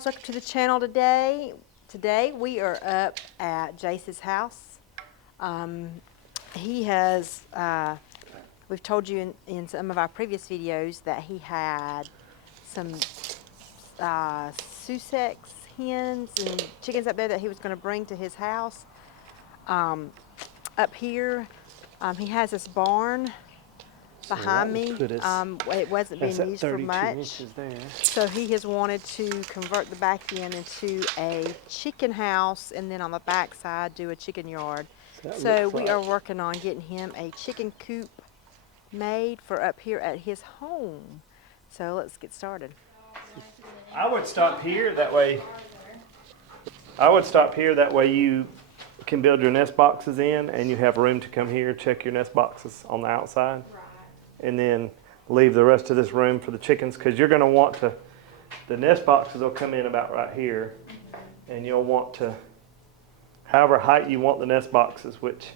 guys, welcome to the channel today. Today we are up at Jace's house. He has, we've told you in some of our previous videos that he had some Sussex hens and chickens up there that he was going to bring to his house. Up here, he has this barn behind me. It wasn't being used for much, so he has wanted to convert the back end into a chicken house, and then on the back side do a chicken yard. So we are working on getting him a chicken coop made for up here at his home. So let's get started. I would stop here, that way you can build your nest boxes in, and you have room to come here, check your nest boxes on the outside. And then leave the rest of this room for the chickens, because you're going to want to, the nest boxes will come in about right here, and you'll want to, however height you want the nest boxes, which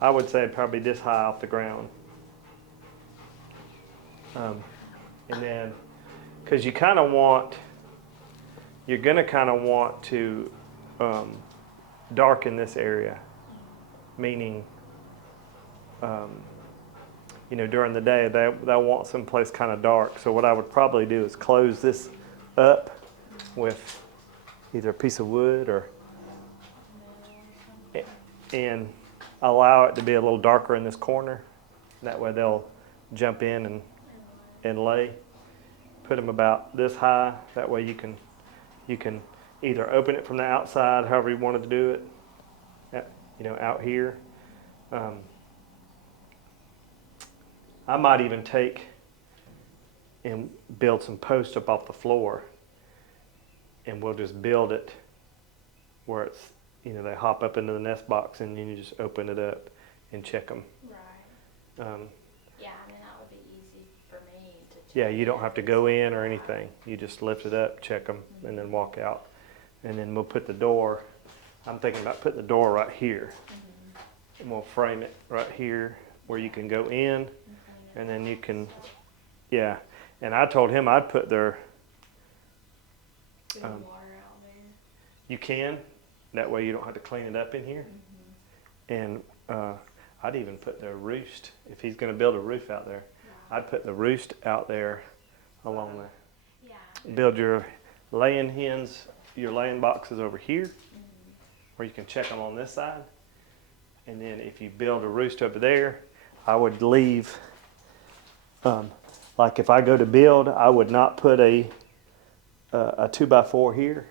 I would say probably this high off the ground. And then, because you kind of want, you're going to kind of want to darken this area, meaning you know, during the day, they'll want someplace kind of dark. So what I would probably do is close this up with either a piece of wood or, and allow it to be a little darker in this corner. That way they'll jump in and lay. Put them about this high. That way you can either open it from the outside, however you wanted to do it, you know, out here. I might even take and build some posts up off the floor, and we'll just build it where it's, you know, they hop up into the nest box, and then you just open it up and check them. Right. Yeah, I mean, that would be easy for me to check. Yeah, you don't have to go in or anything. You just lift it up, check them, and then walk out. And then we'll put the door, I'm thinking about putting the door right here. And we'll frame it right here where you can go in. And then you can, yeah. And I told him I'd put their, water out there. you can, that way you don't have to clean it up in here. And I'd even put their roost, if he's going to build a roof out there, I'd put the roost out there along there. Yeah. Build your laying hens, your laying boxes over here, where you can check them on this side. And then if you build a roost over there, I would leave, like if I go to build, I would not put a 2x4 here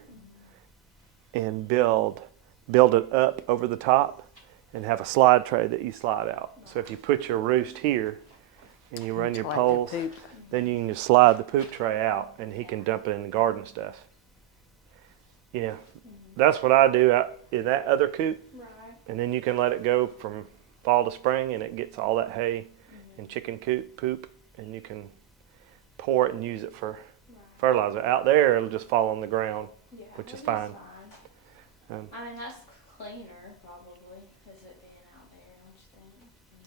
and build it up over the top and have a slide tray that you slide out. So if you put your roost here and you run your poles, then you can just slide the poop tray out, and he can dump it in the garden stuff. Yeah, that's what I do out in that other coop. Right. And then you can let it go from fall to spring, and it gets all that hay and chicken coop poop, and you can pour it and use it for fertilizer. Out there, it'll just fall on the ground, which is fine. I mean, that's cleaner, probably, is it being out there, don't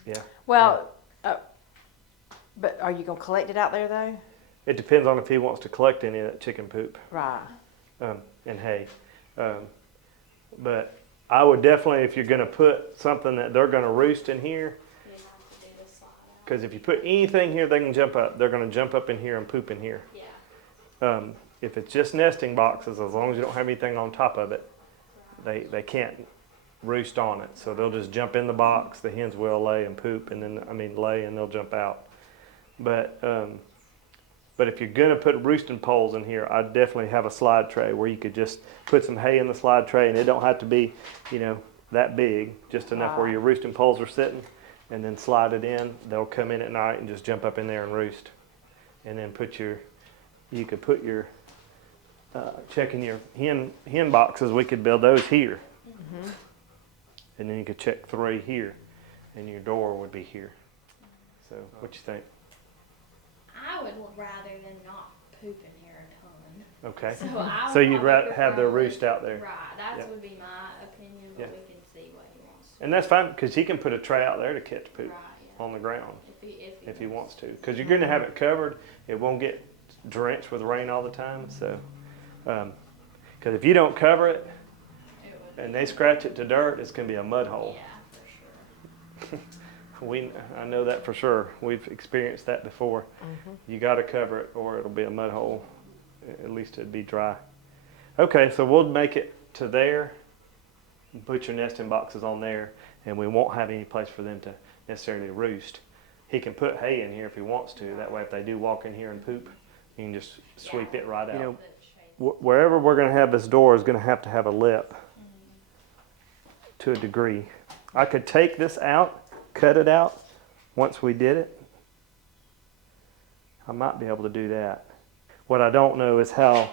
you think? Yeah. Well, but are you going to collect it out there though? It depends on if he wants to collect any of that chicken poop. Right. And hay. But I would definitely, if you're going to put something that they're going to roost in here, You have to do the slide out. because if you put anything here, they can jump up. They're going to jump up in here and poop in here. Yeah. If it's just nesting boxes, as long as you don't have anything on top of it, they can't roost on it. So they'll just jump in the box. The hens will lay and poop, and then lay and they'll jump out. But if you're gonna put roosting poles in here, I'd definitely have a slide tray where you could just put some hay in the slide tray, and it don't have to be, you know, that big, just enough where your roosting poles are sitting, and then slide it in. They'll come in at night and just jump up in there and roost. And then you could put your, checking your hen boxes, we could build those here. And then you could check 3 here, and your door would be here. So what you think? I would rather than not poop in here a ton. Okay. So, So you'd rather have their roost out there. Right, that Yep. would be my opinion, but Yeah. we can see what he wants to And that's fine, because he can put a tray out there to catch poop Right, yeah. on the ground if if he wants to. Because you're going to have it covered. It won't get drenched with rain all the time. So Because if you don't cover it It would and be- they scratch it to dirt, it's going to be a mud hole. Yeah, for sure. I know that for sure. We've experienced that before. You got to cover it or it'll be a mud hole. At least it'd be dry. Okay, so we'll make it to there. Put your nesting boxes on there, and we won't have any place for them to necessarily roost. He can put hay in here if he wants to. That way, if they do walk in here and poop, you can just sweep it right out. The shade. Wherever we're going to have this door is going to have a lip to a degree. I could take this out, cut it out once we did it. I might be able to do that. What I don't know is how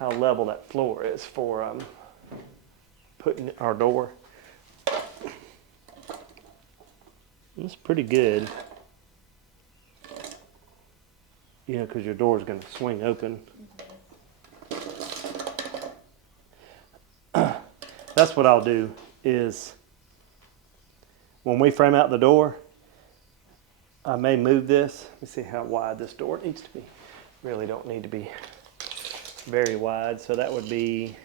level that floor is for putting our door. It's pretty good. You know, because your door is going to swing open. That's what I'll do is when we frame out the door, I may move this. Let me see how wide this door needs to be. Really don't need to be very wide. So that would be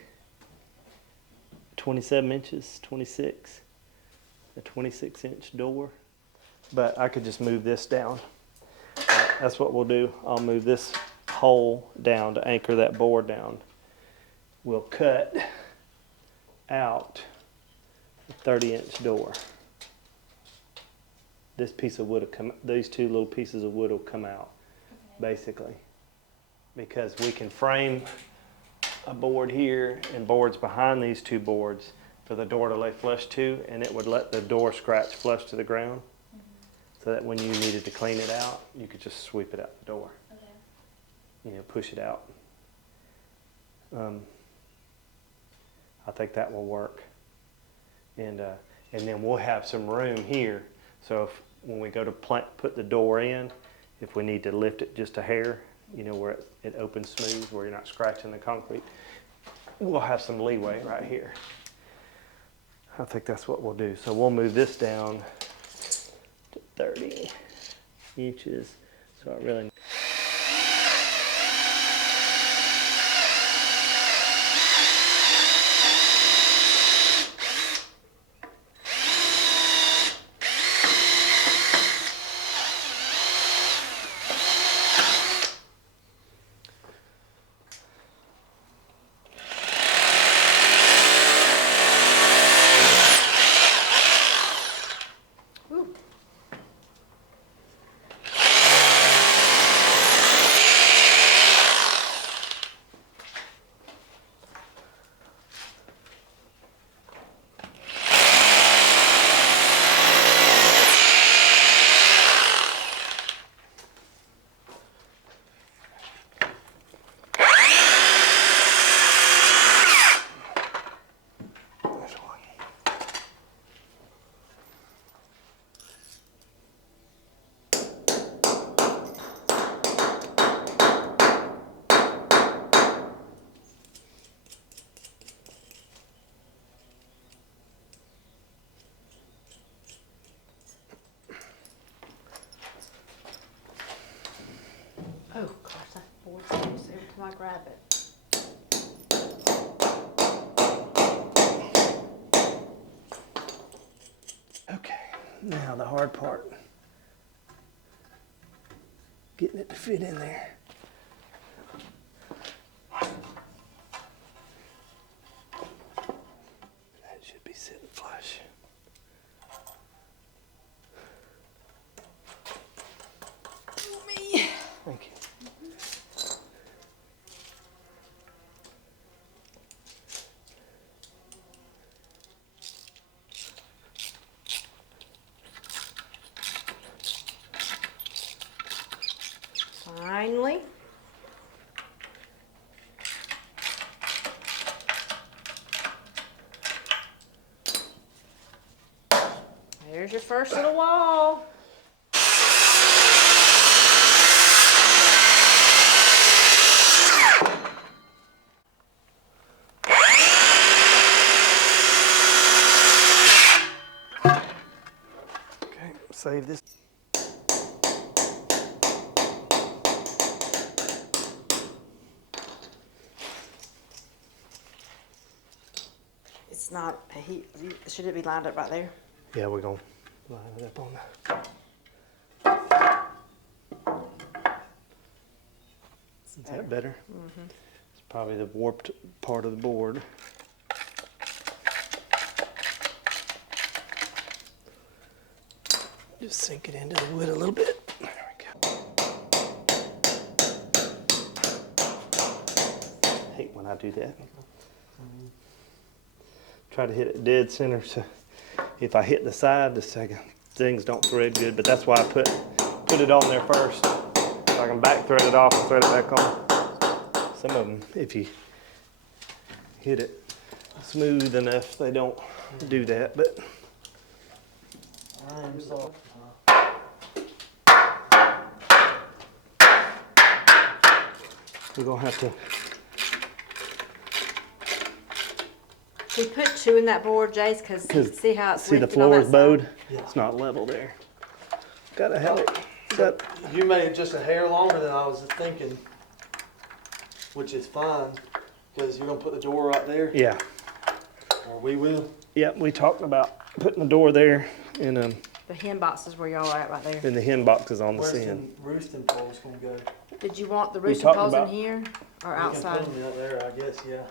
27 inches, 26, a 26-inch door. But I could just move this down. That's what we'll do. I'll move this hole down to anchor that board down. We'll cut out a 30-inch door. This piece of wood will come, these two little pieces of wood will come out, basically. Because we can frame a board here and boards behind these two boards for the door to lay flush to, and it would let the door scratch flush to the ground. So that when you needed to clean it out, you could just sweep it out the door. Okay. You know, push it out. I think that will work. And then we'll have some room here. So if, when we go to put the door in, if we need to lift it just a hair, you know, where it opens smooth, where you're not scratching the concrete, we'll have some leeway right here. I think that's what we'll do. So we'll move this down to 30 inches. So I really... Oh gosh, that board's loose every time I grab it. Okay, now the hard part. Getting it to fit in there. That should be sitting flush. Thank you. Finally. There's your first little wall. Okay, save this. It's not, should it be lined up right there? Yeah, we're gonna line it up on that. Is that better? Mm-hmm. It's probably the warped part of the board. Just sink it into the wood a little bit. There we go. I hate when I do that. Try to hit it dead center, so if I hit the side, things don't thread good, but that's why I put it on there first. So I can back thread it off and thread it back on. Some of them, if you hit it smooth enough, they don't do that, but. I'm soft. We're gonna have to. We put 2 in that board, Jace, because see how it's See the lifted on floor that is bowed? side? Yeah. It's not level there. Gotta have it. You made it just a hair longer than I was thinking, which is fine, because you're gonna put the door right there, Yeah. or we will. Yep, we talked about putting the door there and The hen box is where y'all are at right there. the hen box is on the Where's end. the roosting poles gonna go? Did you want the We roosting talked poles in about- here or We can outside? put them out there, I guess, yeah.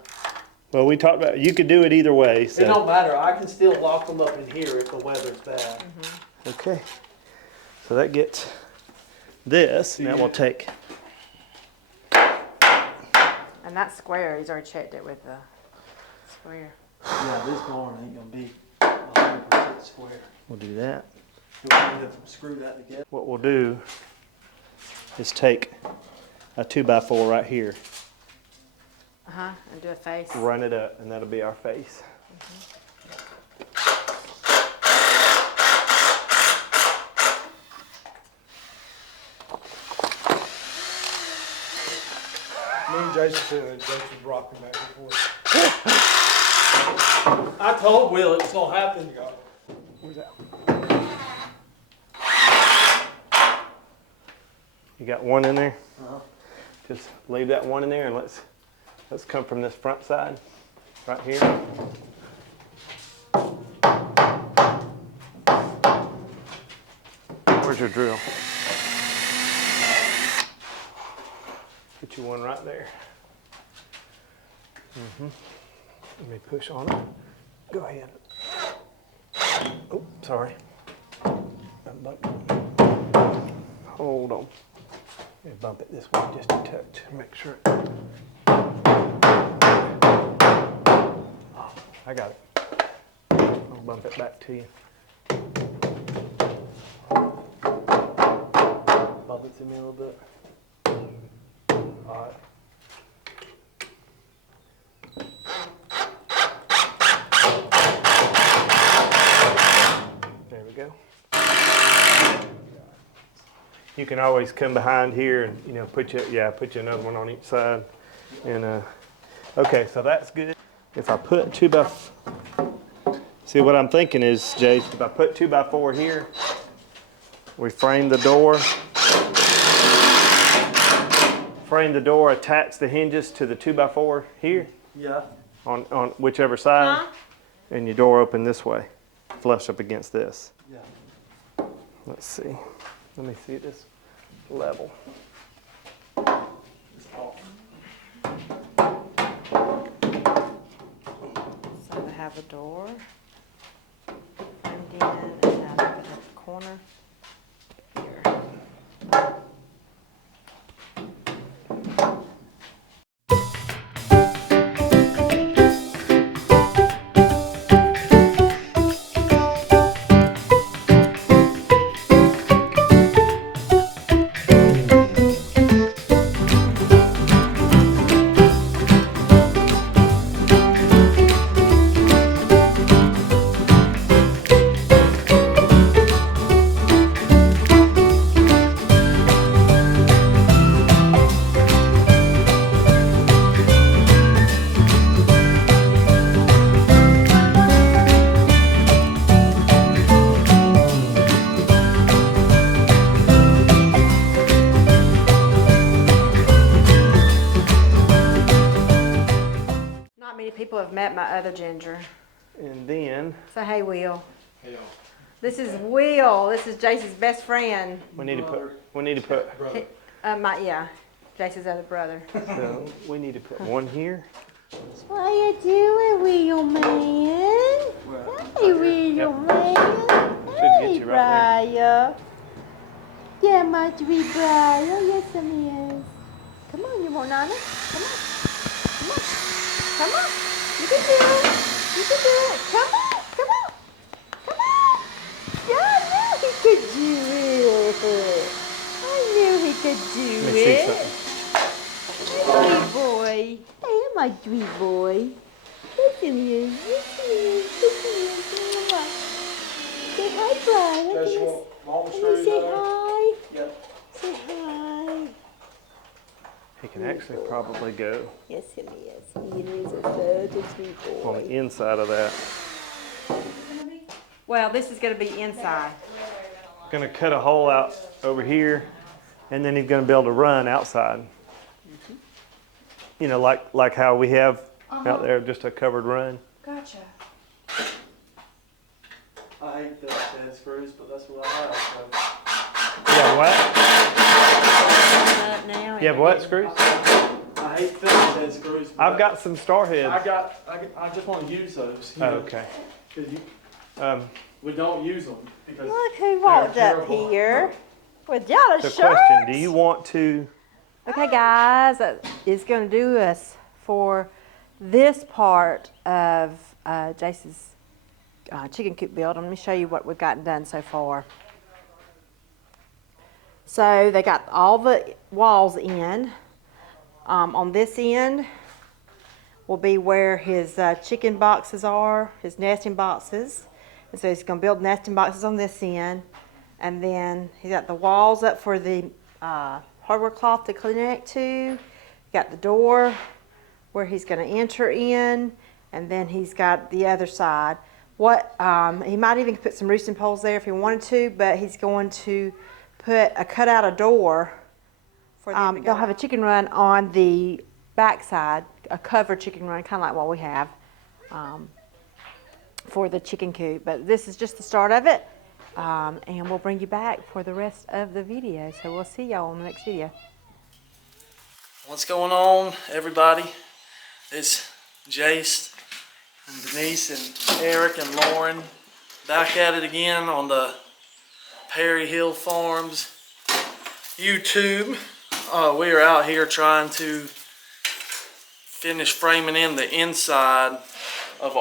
Well, we talked about, you could do it either way, It so. don't matter, I can still lock them up in here if the weather's bad. Okay. So that gets this, and that will take, And that square, he's already checked it with the square. Yeah, this barn ain't gonna be 100% square. we'll do that. We'll need to screw that together. What we'll do is take a 2x4 right here, And do a face. run it up, and that'll be our face. Me and Jason said Jason was rocking back and forth. I told Will it was gonna happen. Where's that? You got one in there? Uh-huh. Just leave that one in there and let's come from this front side, right here. Where's your drill? Get you one right there. Let me push on it. Go ahead. Oh, sorry. Hold on. Let me bump it this way just a touch. Make sure. Oh, I got it. I'll bump it back to you. Bump it to me a little bit. All right. There we go. You can always come behind here and put you another one on each side. And okay, so that's good. If I put see what I'm thinking is, Jace, if I put 2x4 here, we frame the door. Frame the door, attach the hinges to the 2x4 here Yeah. on whichever side, and your door open this way, flush up against this. Yeah. Let's see. Let me see this level. It's off. So they have a door framed in, and now they have a corner here. Not many people have met my other ginger, And then Say hey, Will. Hey, y'all. This is Will. This is Jace's best friend. we need to put, Brother. Jace's other brother. so we need to put one here. What you doing, Will man? Hey, Will man. Should get you right Briar. Yeah, my sweet Briar. Yes, it is. Come on, you want Nana? Come on. Come on. Come on. You can do it. You can do it. Come on. Come on. Come on. Yeah, I knew he could do it. I knew he could do Let me see it. something. Sweet boy. Hey, my sweet boy. Listen here. Listen here. Listen here. Say hi, Brian. Josh, you want long Can you screws say out there? hi? Yep. Say hi. He can actually probably go Yes, he is. He is such a sweet on boy. the inside of that. Well, this is going to be inside. Gonna cut a hole out over here, and then he's gonna be able to run outside. You know, like how we have out there, just a covered run. Gotcha. I hate the head screws, but that's what I have. So. Yeah, what? Now You have what screws? I hate Phillips head screws. but I've got some star heads. I just want to use those. Oh, okay. 'Cause we don't use them because look who walked they're up terrible. here with yellow So shirts. question, do you want to, Okay, guys, that is going to do us for this part of Jace's chicken coop build. Let me show you what we've gotten done so far. So they got all the walls in. On this end will be where his chicken boxes are, his nesting boxes. And so he's going to build nesting boxes on this end. And then he got the walls up for the hardware cloth to connect to. Got the door where he's going to enter in. And then he's got the other side. He might even put some roosting poles there if he wanted to, but he's going to put a cutout a door. They'll have a chicken run on the back side, a covered chicken run, kind of like what we have for the chicken coop. But this is just the start of it, and we'll bring you back for the rest of the video. So we'll see y'all in the next video. What's going on, everybody? It's Jace and Denise and Eric and Lauren back at it again on the Perry Hill Farms YouTube. We are out here trying to finish framing in the inside of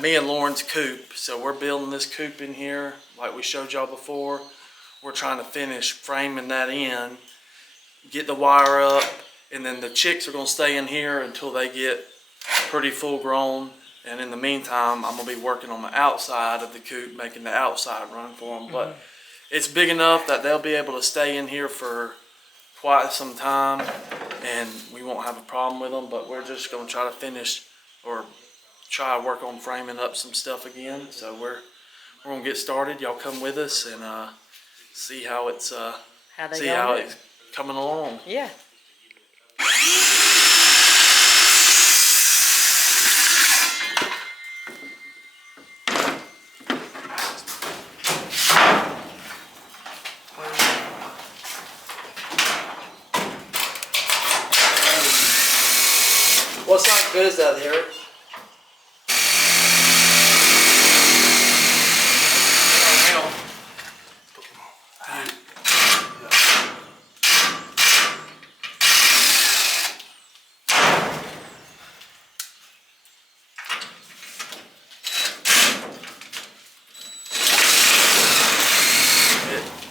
me and Lauren's coop. So we're building this coop in here like we showed y'all before. We're trying to finish framing that in, get the wire up, and then the chicks are going to stay in here until they get pretty full grown. And in the meantime, I'm going to be working on the outside of the coop, making the outside run for them. But it's big enough that they'll be able to stay in here for quite some time, and we won't have a problem with them. But we're just going to try to finish or try to work on framing up some stuff again. So we're going to get started. Y'all come with us and see how it's coming along. Yeah. What size bed is that, Eric?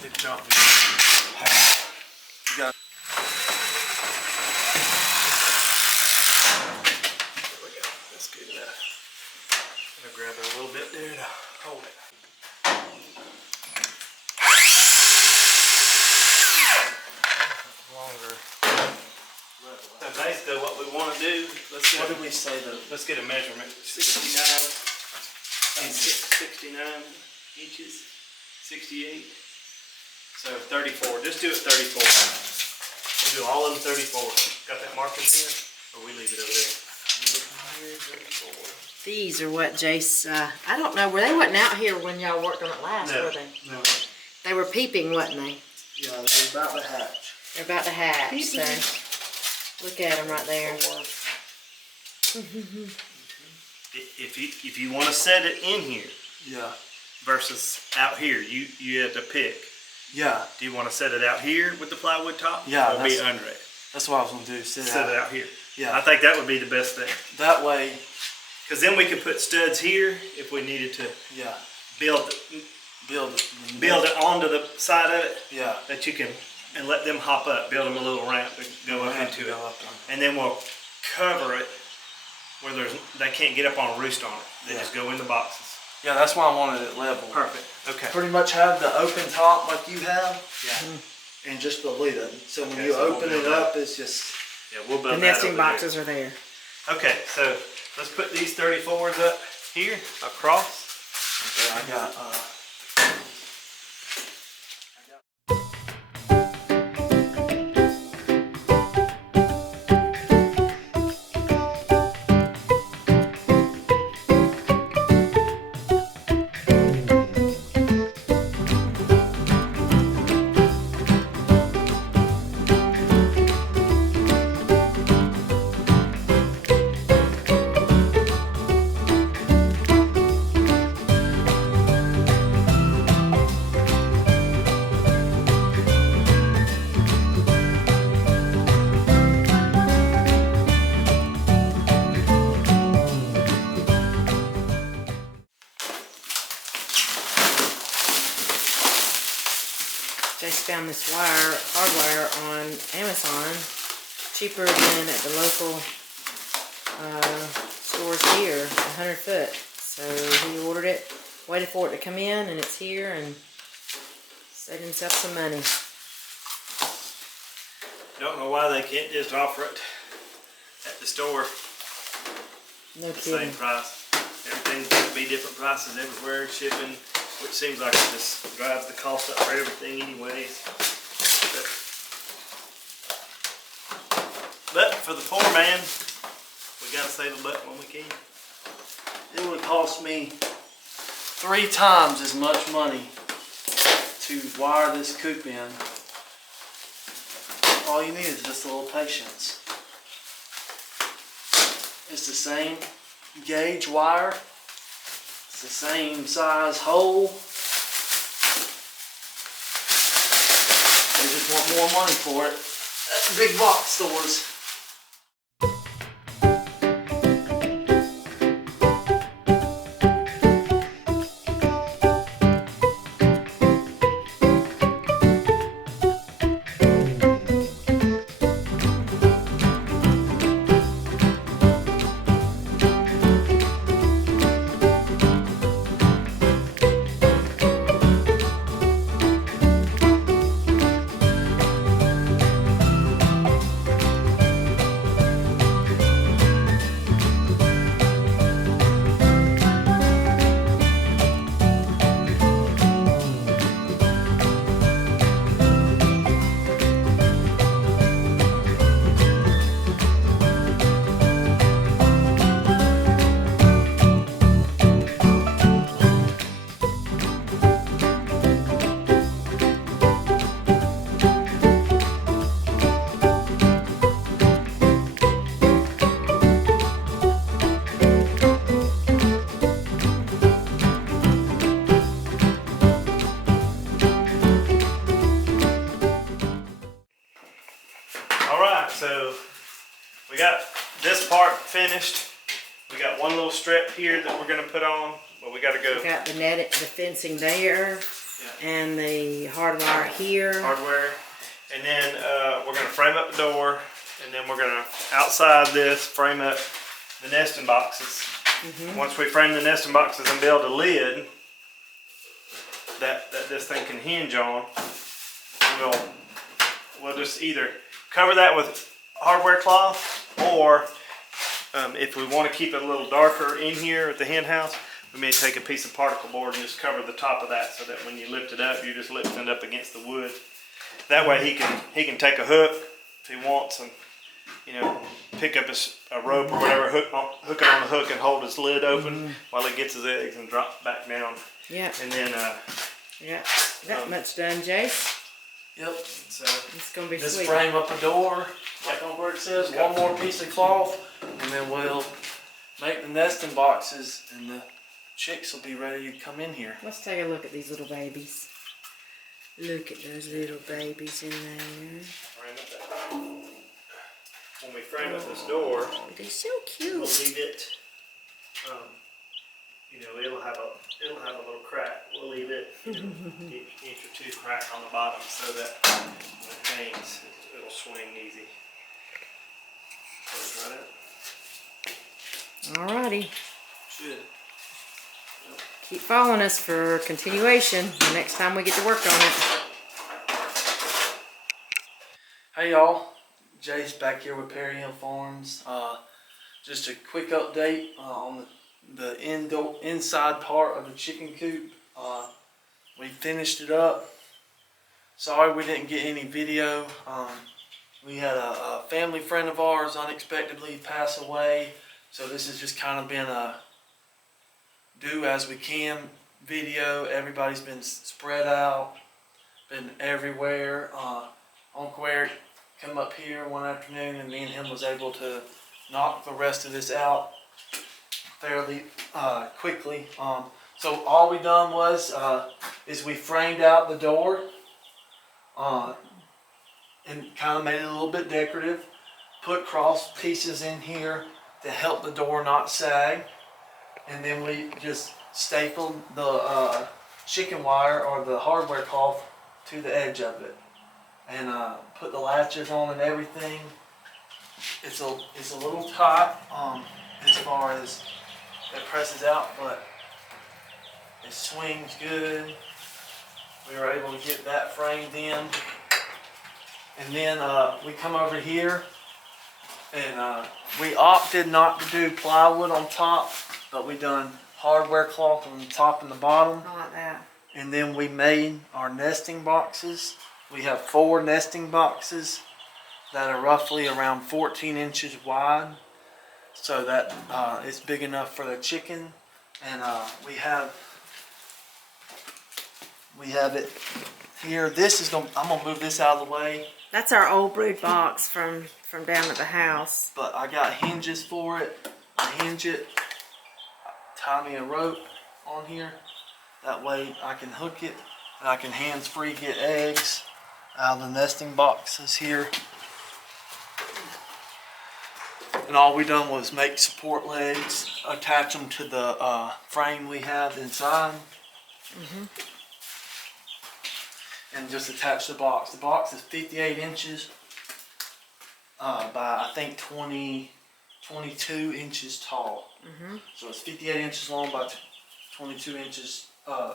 It jumped. You got. That's good enough. I'm gonna grab it a little bit there to hold it. longer? So basically what we want to do, What did we say though? let's get a measurement. 69 and 69 inches, 68. So 34, just do it 34. We'll do all of them 34. Got that marking pen? Or we leave it over there? 34. These are what Jace, I don't know, they wasn't out here when y'all worked on it last, No, were they? no. They were peeping, wasn't they? Yeah, they're about to hatch. They're about to hatch, so look at them right there. If you want to set it in here Yeah. versus out here, you have to pick. Yeah. Do you want to set it out here with the plywood top? Yeah, Or be under it? That's what I was gonna do. Set Set it out here. Yeah. I think that would be the best thing. That way. Because then we could put studs here if we needed to Yeah. build Build it onto the side of it. Yeah. That you can, and let them hop up, build them a little ramp to go up into it. And then we'll cover it where they can't get up on a roost on it. They just go in the boxes. Yeah, that's why I wanted it level. Perfect. Okay. Pretty much have the open top like you have. Yeah. And just the lid. So when Okay, you so we'll open build it that. up, it's just. Yeah, we'll build The that nesting over boxes are there. there. Okay, so let's put these 34s up here across. Okay, I got. Jace found this hardwire on Amazon, cheaper than at the local stores here, 100 foot. So he ordered it, waited for it to come in, and it's here, and saved himself some money. Don't know why they can't just offer it at the store. No The same kidding. price. Everything's going to be different prices everywhere, shipping, which seems like it just drives the cost up for everything anyways. But for the poor man, we gotta save a buck when we can. It would cost me 3 times as much money to wire this coop in. All you need is just a little patience. It's the same gauge wire. It's the same size hole. They just want more money for it at the big box stores. So we got this part finished. We got one little strip here that we're gonna put on, but we gotta go. We got the the fencing there, and the hardwire here. Hardware, and then we're gonna frame up the door, and then we're gonna outside this frame up the nesting boxes. Once we frame the nesting boxes and build a lid that this thing can hinge on, we'll just either cover that with hardware cloth, or if we want to keep it a little darker in here at the hen house, we may take a piece of particle board and just cover the top of that, so that when you lift it up, you're just lifting it up against the wood. That way he can take a hook if he wants and pick up a rope or whatever, hook it on the hook and hold his lid open while he gets his eggs and drop back down. Yeah. And then Yeah. That much done, Jace. Yep. So It's gonna be just sweet. frame up a door, like on where it says, one more piece of cloth, and then we'll make the nesting boxes, and the chicks will be ready to come in here. Let's take a look at these little babies. Look at those little babies in there. When we frame up this door, Oh, they're so we'll cute. leave it. It'll have a little crack. We'll leave it inch or two crack on the bottom so that when it hangs, it'll swing easy. Close right up. Alrighty. Should. Keep following us for continuation the next time we get to work on it. Hey y'all, Jace back here with Perry Hill Farms. Just a quick update on the inside part of the chicken coop. We finished it up. Sorry we didn't get any video. We had a family friend of ours unexpectedly pass away, so this has just kind of been a do as we can video. Everybody's been spread out, been everywhere. Uncle Eric come up here one afternoon, and me and him was able to knock the rest of this out fairly quickly. So all we done was is we framed out the door and kind of made it a little bit decorative. Put cross pieces in here to help the door not sag, and then we just stapled the chicken wire or the hardware cloth to the edge of it, and put the latches on and everything. It's a little tight as far as it presses out, but it swings good. We were able to get that framed in, and then we come over here, and we opted not to do plywood on top, but we done hardware cloth on the top and the bottom. I like that. And then we made our nesting boxes. We have 4 nesting boxes that are roughly around 14 inches wide, so that it's big enough for the chicken. And we have it here. This is I'm gonna move this out of the way, That's our old brood box from down at the house. but I got hinges for it. I hinge it, tie me a rope on here. That way I can hook it, and I can hands-free get eggs out of the nesting boxes here. And all we done was make support legs, attach them to the frame we have inside, and just attach the box. The box is 58 inches by I think 22 inches tall. So it's 58 inches long by 22 inches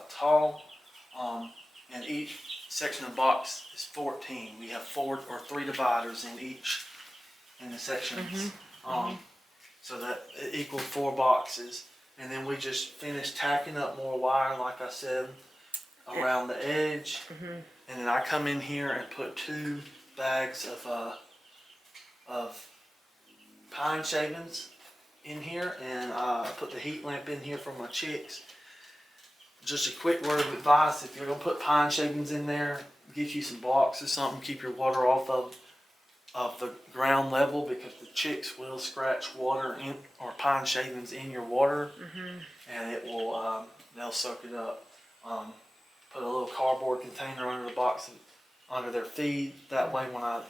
tall, and each section of the box is 14. We have 3 dividers in the sections. So that it equals 4 boxes, and then we just finished tacking up more wire, like I said, around the edge, and then I come in here and put 2 bags of pine shavings in here, and put the heat lamp in here for my chicks. Just a quick word of advice: if you're gonna put pine shavings in there, get you some blocks or something. Keep your water off of the ground level, because the chicks will scratch water in or pine shavings in your water, and it will they'll soak it up. Put a little cardboard container under the box under their feed. That way, when I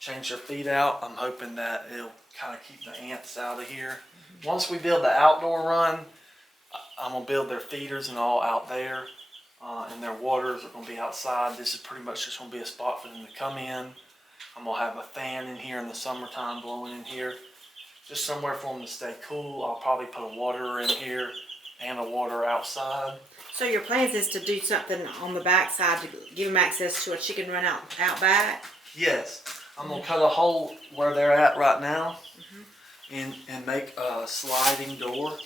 change their feed out, I'm hoping that it'll kind of keep the ants out of here. Once we build the outdoor run, I'm gonna build their feeders and all out there, and their waters are gonna be outside. This is pretty much just gonna be a spot for them to come in. I'm gonna have a fan in here in the summertime blowing in here, just somewhere for them to stay cool. I'll probably put a waterer in here and a water outside. So your plans is to do something on the back side to give them access to a chicken run out back? Yes, I'm gonna cut a hole where they're at right now, and make a sliding door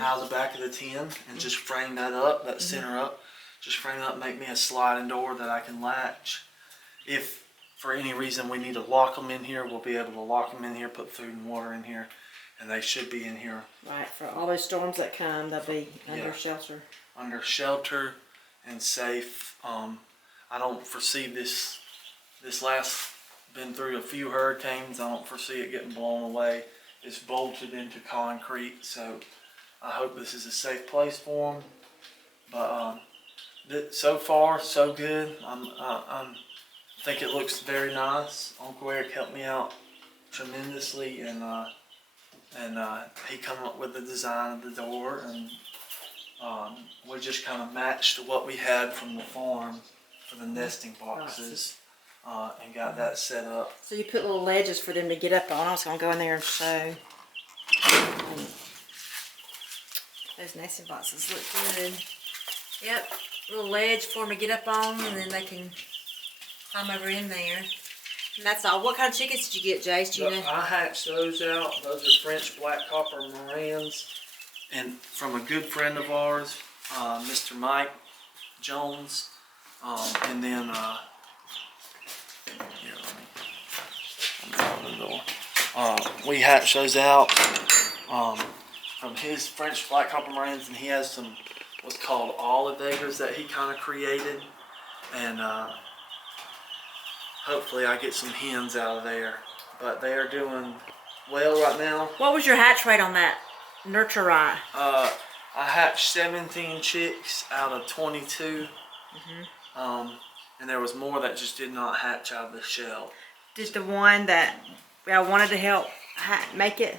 out of the back of the tin, and just frame that up, that center up. Just frame it up, make me a sliding door that I can latch. If for any reason we need to lock them in here, we'll be able to lock them in here, put food and water in here, and they should be in here. Right, for all those storms that come, they'll be under shelter. Under shelter and safe. I don't foresee this last, been through a few hurricanes, I don't foresee it getting blown away. It's bolted into concrete, so I hope this is a safe place for them. But so far, so good. I think it looks very nice. Uncle Eric helped me out tremendously, and he came up with the design of the door, and we just kind of matched what we had from the farm for the nesting boxes, and got that set up. So you put little ledges for them to get up on. I was going to go in there and show. Those nesting boxes look good. Yep, little ledge for them to get up on, and then they can climb over in there. And that's all. What kind of chickens did you get, Jace? Do you know? I hatched those out. Those are French black copper Morans, and from a good friend of ours, Mr. Mike Jones, and then here, let me open the door. We hatched those out from his French black copper Morans, and he has some what's called olive eggers that he kind of created, and hopefully I get some hens out of there. But they are doing well right now. What was your hatch rate on that nurturai? I hatched 17 chicks out of 22. And there was more that just did not hatch out of the shell. Did the one that I wanted to help make it?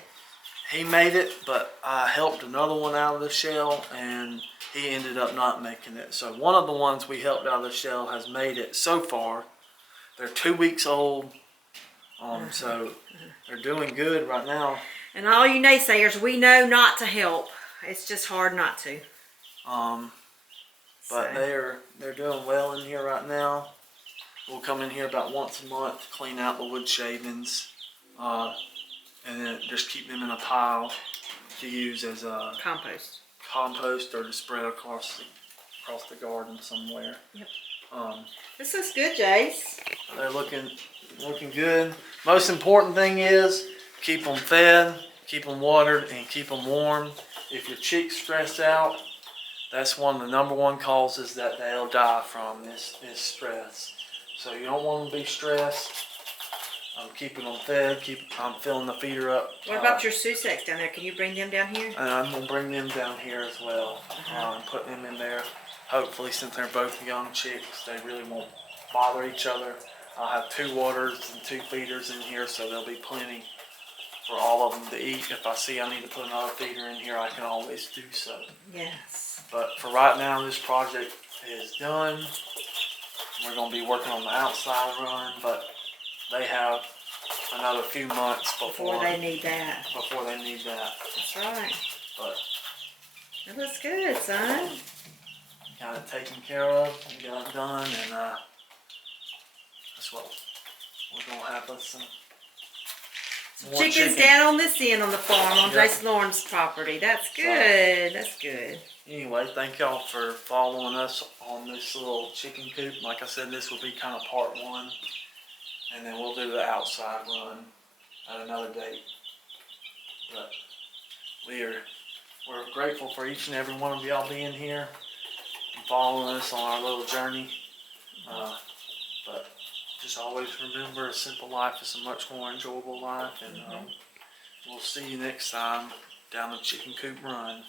He made it, but I helped another one out of the shell, and he ended up not making it. So one of the ones we helped out of the shell has made it so far. They're 2 weeks old, so they're doing good right now. And all you naysayers, we know not to help. It's just hard not to. But they're doing well in here right now. We'll come in here about once a month, clean out the wood shavings, and then just keep them in a pile to use as a compost or to spread across the garden somewhere. Yep. This looks good, Jace. They're looking good. Most important thing is keep them fed, keep them watered, and keep them warm. If your chicks stress out, that's one of the #1 causes that they'll die from is stress. So you don't want them to be stressed. I'm keeping them fed. I'm filling the feeder up. What about your Sussex down there? Can you bring them down here? And I'm gonna bring them down here as well. And put them in there. Hopefully, since they're both young chicks, they really won't bother each other. I'll have 2 waters and 2 feeders in here, so there'll be plenty for all of them to eat. If I see I need to put another feeder in here, I can always do so. Yes. But for right now, this project is done. We're going to be working on the outside run, but they have another few months before they need that. That's right. But it looks good, son. Got it taken care of and got it done, and that's what we're going to have us some more chickens down on this end on the farm on Jace Lauren's property. That's good. That's good. Anyway, thank y'all for following us on this little chicken coop. Like I said, this will be kind of part 1, and then we'll do the outside run at another date. But we're grateful for each and every one of y'all being here and following us on our little journey. But just always remember, a simple life is a much more enjoyable life, and we'll see you next time down the chicken coop run.